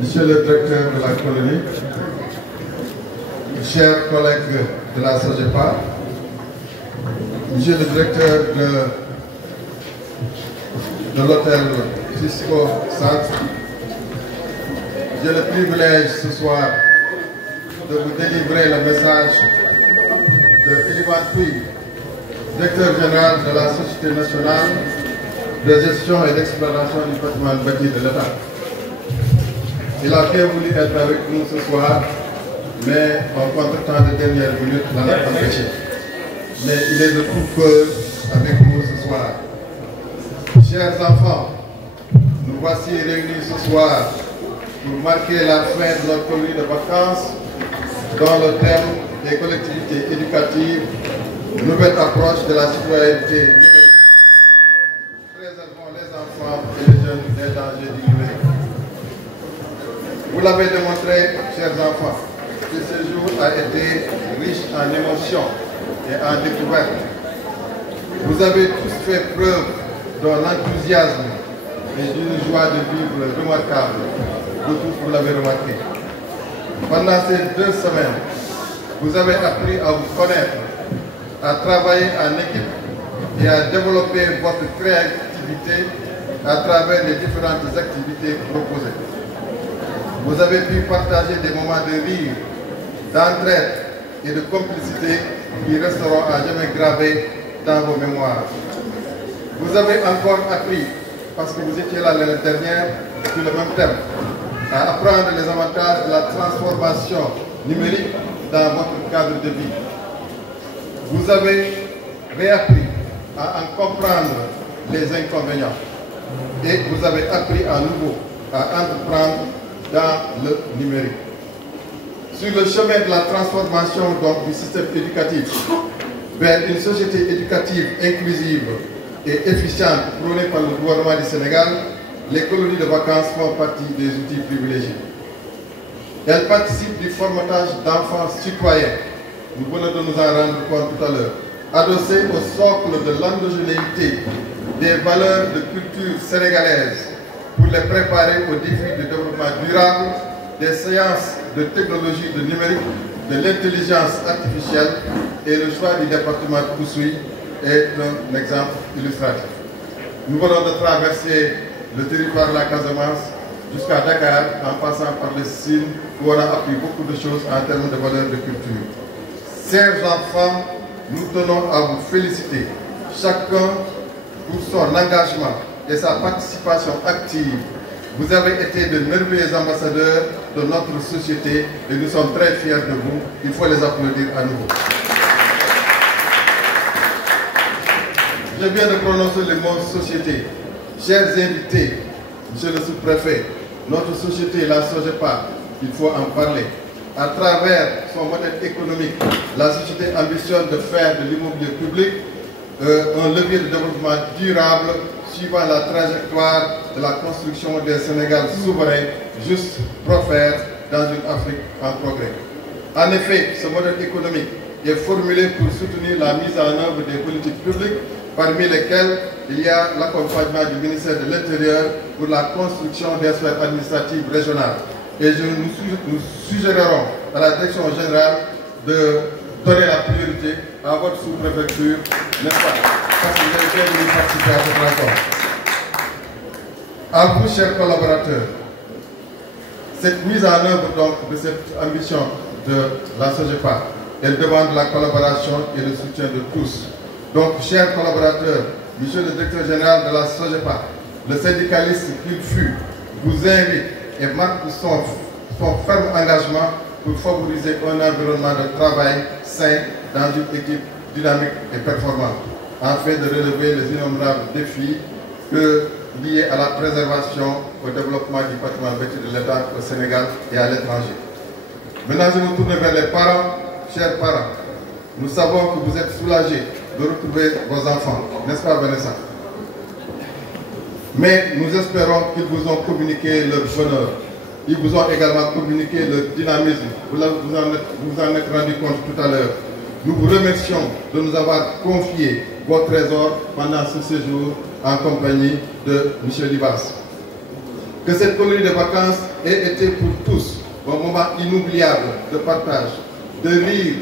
Monsieur le directeur de la colonie, chers collègues de la SOGEPA, Monsieur le directeur de l'hôtel Cisco Centre, j'ai le privilège ce soir de vous délivrer le message de Eliman Pouy, directeur général de la Société nationale de gestion et d'exploitation du patrimoine bâti de l'État. Il a bien voulu être avec nous ce soir, mais en contretemps de dernière minute, l'a empêché. Mais il est de tout cœur avec nous ce soir. Chers enfants, nous voici réunis ce soir pour marquer la fin de notre colonie de vacances dans le thème des collectivités éducatives, nouvelle approche de la citoyenneté numérique. Préservons les enfants et les jeunes des dangers du numérique. Vous l'avez démontré, chers enfants, que ce jour a été riche en émotions et en découvertes. Vous avez tous fait preuve d'un enthousiasme et d'une joie de vivre remarquable. Vous tous, vous l'avez remarqué. Pendant ces 2 semaines, vous avez appris à vous connaître, à travailler en équipe et à développer votre créativité à travers les différentes activités proposées. Vous avez pu partager des moments de rire, d'entraide et de complicité qui resteront à jamais gravés dans vos mémoires. Vous avez encore appris, parce que vous étiez là l'année dernière, sur le même thème, à apprendre les avantages de la transformation numérique dans votre cadre de vie. Vous avez réappris à en comprendre les inconvénients et vous avez appris à nouveau à entreprendre dans le numérique. Sur le chemin de la transformation donc, du système éducatif vers une société éducative inclusive et efficiente prônée par le gouvernement du Sénégal, les colonies de vacances font partie des outils privilégiés. Elles participent du formatage d'enfants citoyens, nous venons de nous en rendre compte tout à l'heure, adossés au socle de l'endogénéité des valeurs de culture sénégalaise pour les préparer aux défis de développement durable, des séances de technologie de numérique, de l'intelligence artificielle et le choix du département de Oussouye est un exemple illustratif. Nous venons de traverser le territoire de la Casamance jusqu'à Dakar en passant par le Sine où on a appris beaucoup de choses en termes de valeurs de culture. Chers enfants, nous tenons à vous féliciter, chacun pour son engagement et sa participation active. Vous avez été de merveilleux ambassadeurs de notre société et nous sommes très fiers de vous. Il faut les applaudir à nouveau. Je viens de prononcer le mot société. Chers invités, monsieur le sous-préfet, notre société, la SOGEPA, il faut en parler. À travers son modèle économique, la société ambitionne de faire de l'immobilier public un levier de développement durable suivant la trajectoire de la construction d'un Sénégal souverain, juste, prospère, dans une Afrique en progrès. En effet, ce modèle économique est formulé pour soutenir la mise en œuvre des politiques publiques, parmi lesquelles il y a l'accompagnement du ministère de l'Intérieur pour la construction des sphères administratives régionales. Et nous suggérerons à la direction générale de donner la priorité à votre sous-préfecture, n'est-ce pas? Parce que vous avez bien voulu participer à cette rencontre. À vous, chers collaborateurs, cette mise en œuvre donc, de cette ambition de la SOGEPA, elle demande la collaboration et le soutien de tous. Donc, chers collaborateurs, monsieur le directeur général de la SOGEPA, le syndicaliste qu'il fut, vous invite et marque son ferme engagement pour favoriser un environnement de travail sain dans une équipe dynamique et performante, afin de relever les innombrables défis liés à la préservation et au développement du patrimoine bâti de l'État au Sénégal et à l'étranger. Maintenant, je me tourne vers les parents. Chers parents, nous savons que vous êtes soulagés de retrouver vos enfants, n'est-ce pas Vanessa? Mais nous espérons qu'ils vous ont communiqué leur bonheur. Ils vous ont également communiqué leur dynamisme. Vous en êtes rendu compte tout à l'heure. Nous vous remercions de nous avoir confié vos trésors pendant ce séjour en compagnie de M. Libas. Que cette colonie de vacances ait été pour tous un moment inoubliable de partage, de rire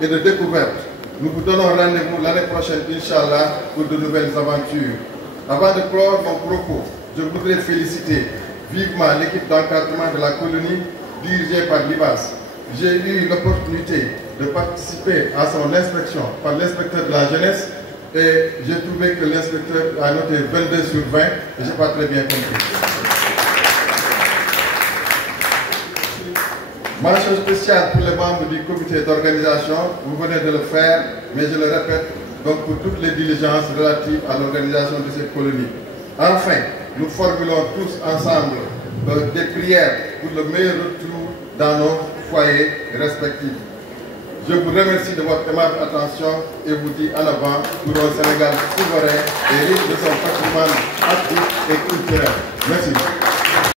et de découverte. Nous vous donnons rendez-vous l'année prochaine, Inch'Allah, pour de nouvelles aventures. Avant de clore mon propos, je voudrais féliciter vivement l'équipe d'encadrement de la colonie dirigée par Libas. J'ai eu l'opportunité de participer à son inspection par l'inspecteur de la jeunesse et j'ai trouvé que l'inspecteur a noté 22 sur 20 et je n'ai pas très bien compris. Mention spéciale pour les membres du comité d'organisation, vous venez de le faire, mais je le répète, donc pour toutes les diligences relatives à l'organisation de cette colonie. Enfin, nous formulons tous ensemble des prières pour le meilleur retour dans nos foyers respectifs. Je vous remercie de votre aimable attention et vous dis en avant pour un Sénégal souverain et riche de son patrimoine actif et culturel. Merci.